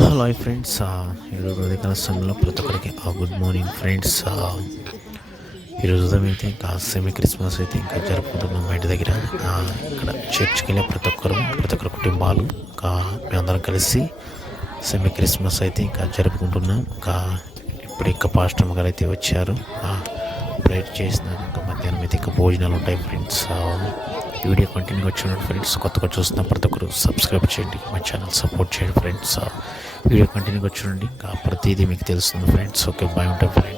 Hello friends ఈరోజు ఉదయకాల సమయంలో ప్రతి ఒక్కరికి గుడ్ మార్నింగ్ ఫ్రెండ్స్ ఈరోజు ఉదయం అయితే ఇంకా సెమీ క్రిస్మస్ అయితే ఇంకా జరుపుకుంటున్నాం మా ఇంటి దగ్గర. ఇక్కడ చర్చ్కి వెళ్ళే ప్రతి ఒక్కరు ప్రతి ఒక్కరి కుటుంబాలు ఇంకా మేమందరం కలిసి సెమీ క్రిస్మస్ అయితే ఇంకా జరుపుకుంటున్నాం. ఇంకా ఇప్పుడు ఇంకా పాస్టమ్ గారు అయితే వచ్చారు. ప్రేట్ చేసినారు ఇంకా మధ్యాహ్నం అయితే ఇంకా భోజనాలు ఉంటాయి ఫ్రెండ్స్ వీడియో కంటిన్యూగా చూడండి ఫ్రెండ్స్. కొత్తగా చూస్తున్న ప్రతి ఒక్కరు సబ్స్క్రైబ్ చేయండి. మా ఛానల్ సపోర్ట్ చేయండి ఫ్రెండ్స్. వీడియో కంటిన్యూగా చూడండి. ఇంకా ప్రతిదీ మీకు తెలుస్తుంది ఫ్రెండ్స్. Okay bye friends.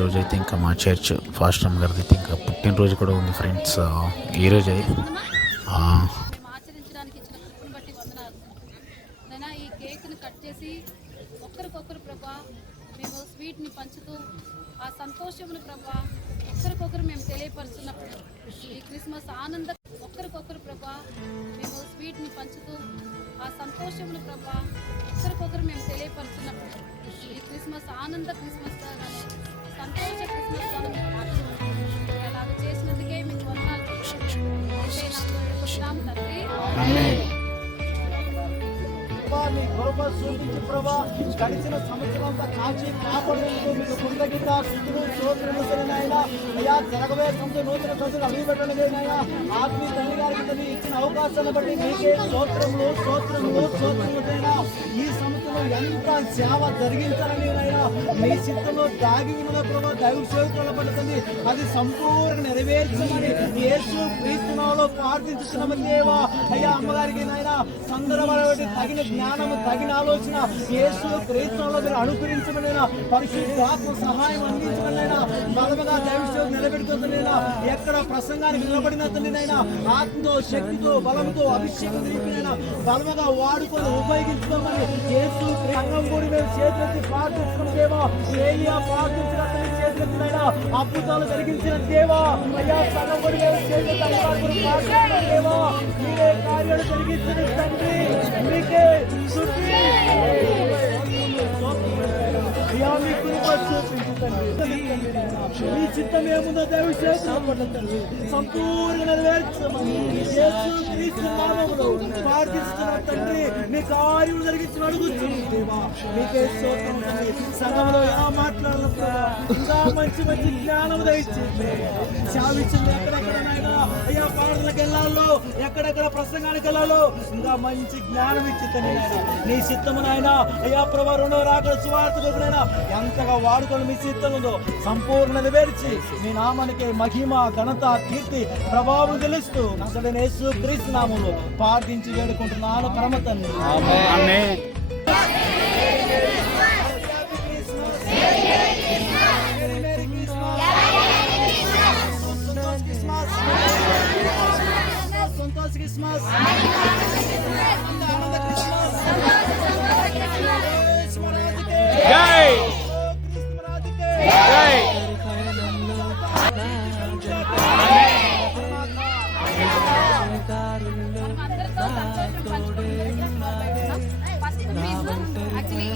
ఈరోజు అయితే ఇంకా మా చర్చ్ ఫాస్టర్ గారిది అయితే ఇంకా పుట్టినరోజు కూడా ఉంది ఫ్రెండ్స్. ఈరోజే ఆ, మేము ఆచరించడానికి ఇచ్చిన కృపను బట్టి వందనాలు ఈ కేక్ని కట్ ఒకరికొకరు ప్రభా మేము స్వీట్ని పంచుతూ ఆ సంతోషమును ప్రభా ఒకరికొకరు మేము తెలియపరుచున్నప్పుడు ఈ క్రిస్మస్ ఆనంద ఒకరికొకరు ప్రభా మేము స్వీట్ని పంచుతూ ఆ సంతోషమును ప్రభా ఒకరికొకరు మేము తెలియపరుచున్నప్పుడు ఈ క్రిస్మస్ ఆనంద క్రిస్మస్ నీ కృప చూపించి ప్రభా గడిచిన సంవత్సరం అంతా కాచి కాపాడుతూ మీకు కృతజ్ఞత స్థుతులు స్తోత్రములు నాయన అయ్యా జరగబోయే సంవత్సరం నూతన సంవత్సరం అడుగు పెట్టడానికి ఆత్మీయ తల్లి గారికి తల్లి ఇచ్చిన అవకాశాన్ని బట్టి మీకే స్తోత్రములు స్తోత్రములు స్తోత్రములైనా ఈ సంవత్సరం ఎంత సేవ జరిగించాలని నాయనా మీ చిత్తంలో దాగి ఉన్నదా ప్రభావ దైవ సేవకుల పడుతుంది అది సంపూర్ణ నెరవేర్చమని యేసు క్రీస్తునాలో ప్రార్థించుతున్నామని దేవా. అయ్యా అమ్మగారికి నాయన సందర్భాలు తగిన జ్ఞానము తగిన ఆలోచన యేసు క్రీస్తునాలో మీరు అనుకరించమనైనా పరిశుద్ధాత్మ సహాయం అందించమనైనా బలముగా దైవ సేవ నిలబెడుతుందనైనా ఎక్కడ ప్రసంగానికి నిలబడినతనైనా ఆత్మతో శక్తితో బలంతో అభిషేకం తెలిపినైనా బలముగా వాడుకొని ఉపయోగించుకోమని యేసు సంఘం కూడా మేము చేతులెత్తి ప్రార్థించుకున్న దేవా. ఏలియా ప్రార్థించిన అతని చేతులెత్తినైనా అద్భుతాలు జరిగించిన దేవా. అయ్యా సంఘం కూడా మేము చేతులెత్తి అల్లాడుకుని మీరే కార్యాలు జరిగించిన తండ్రి. మీకే స్తుతి. అయ్యా మీ కృప చూపి. నీ చిత్తం ఏముందో దైవ చేతులు తండ్రి సంపూర్ణ నెరవేర్చమని ప్రార్థిస్తున్న తండ్రి మీ కార్యములు జరిగించిన అడుగుతున్నాను దేవా మీకే స్తోత్రం సంఘంలో ఎలా మాట్లాడాలి ఇంకా మంచి మంచి జ్ఞానం దయచేయండి శావించింది ఎక్కడెక్కడ అయ్యా పాటలకు వెళ్ళాలో ఎక్కడెక్కడ ప్రసంగానికి వెళ్ళాలో ఇంకా మంచి జ్ఞానం ఇచ్చి నీ చిత్తము నాయన. అయ్యా ప్రభా రెండో రాకడ సువార్త ఎంతగా వాడుకొని మీ చిత్తం సంపూర్ణ నెరవేర్చి మీ నామానికి మహిమ ఘనత కీర్తి ప్రభావం తెలుస్తూ అసలు యేసు క్రీస్తు నామంలో ప్రార్థించి వేడుకుంటున్నాను పరమ తండ్రి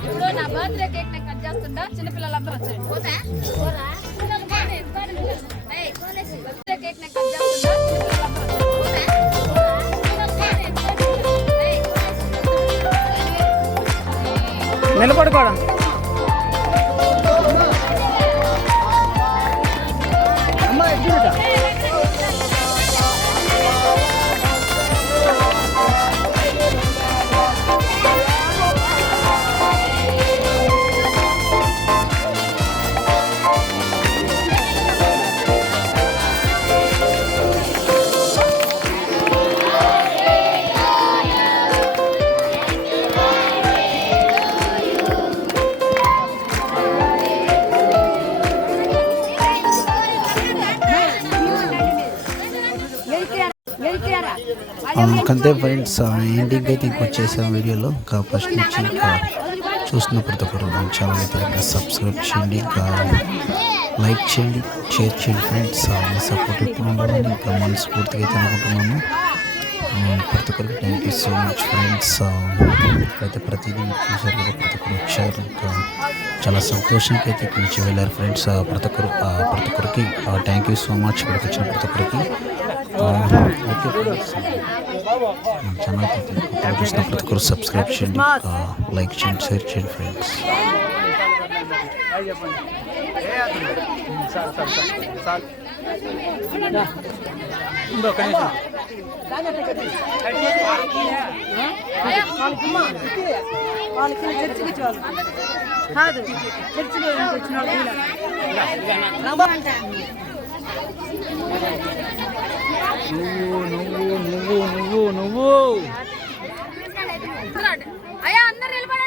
ఇప్పుడు నా బర్త్డే కేక్ నేను కట్ చేస్తుంటా చిన్నపిల్లలందరూ వచ్చాయండి. బర్త్డే కేక్ నేను కట్ చేస్తుంటా നിലപാട് అంతే ఫ్రెండ్స్ ఎండింగ్ అయితే ఇంక చేసాం వీడియోలో. ఇంకా ఫస్ట్ నుంచి ఇంకా చూస్తున్న ప్రతి ఒక్కరు మన ఛానల్ అయితే ఇంకా సబ్స్క్రైబ్ చేయండి ఇంకా లైక్ చేయండి షేర్ చేయండి ఫ్రెండ్స్ మీ సపోర్ట్ ఎప్పుడు ఉండాలని ఇంకా మనస్ఫూర్తిగా అయితే అనుకుంటున్నాను. ప్రతి ఒక్కరికి thank you so much friends అయితే ప్రతిదీ మీరు చూసారు కదా ప్రతి ఒక్కరు వచ్చారు ఇంకా చాలా సంతోషంగా అయితే ఇక్కడి నుంచి వెళ్ళారు ఫ్రెండ్స్ ప్రతి ఒక్కరు ఆ, ప్రతి ఒక్కరికి థ్యాంక్ యూ సో మచ్ ఇక్కడికి వచ్చిన ప్రతి ఒక్కరికి. ఛానల్ అయితే చూసిన ప్రతి ఒక్కరు సబ్స్క్రైబ్ చేయండి లైక్ చేయండి షేర్ చేయండి ఫ్రెండ్స్ వాళ్ళకి చర్చికి కాదు చర్చిలో వచ్చిన వాళ్ళు నువ్వు నువ్వు నువ్వు నువ్వు నువ్వు. అయ్యా అందరు నిలబడండి.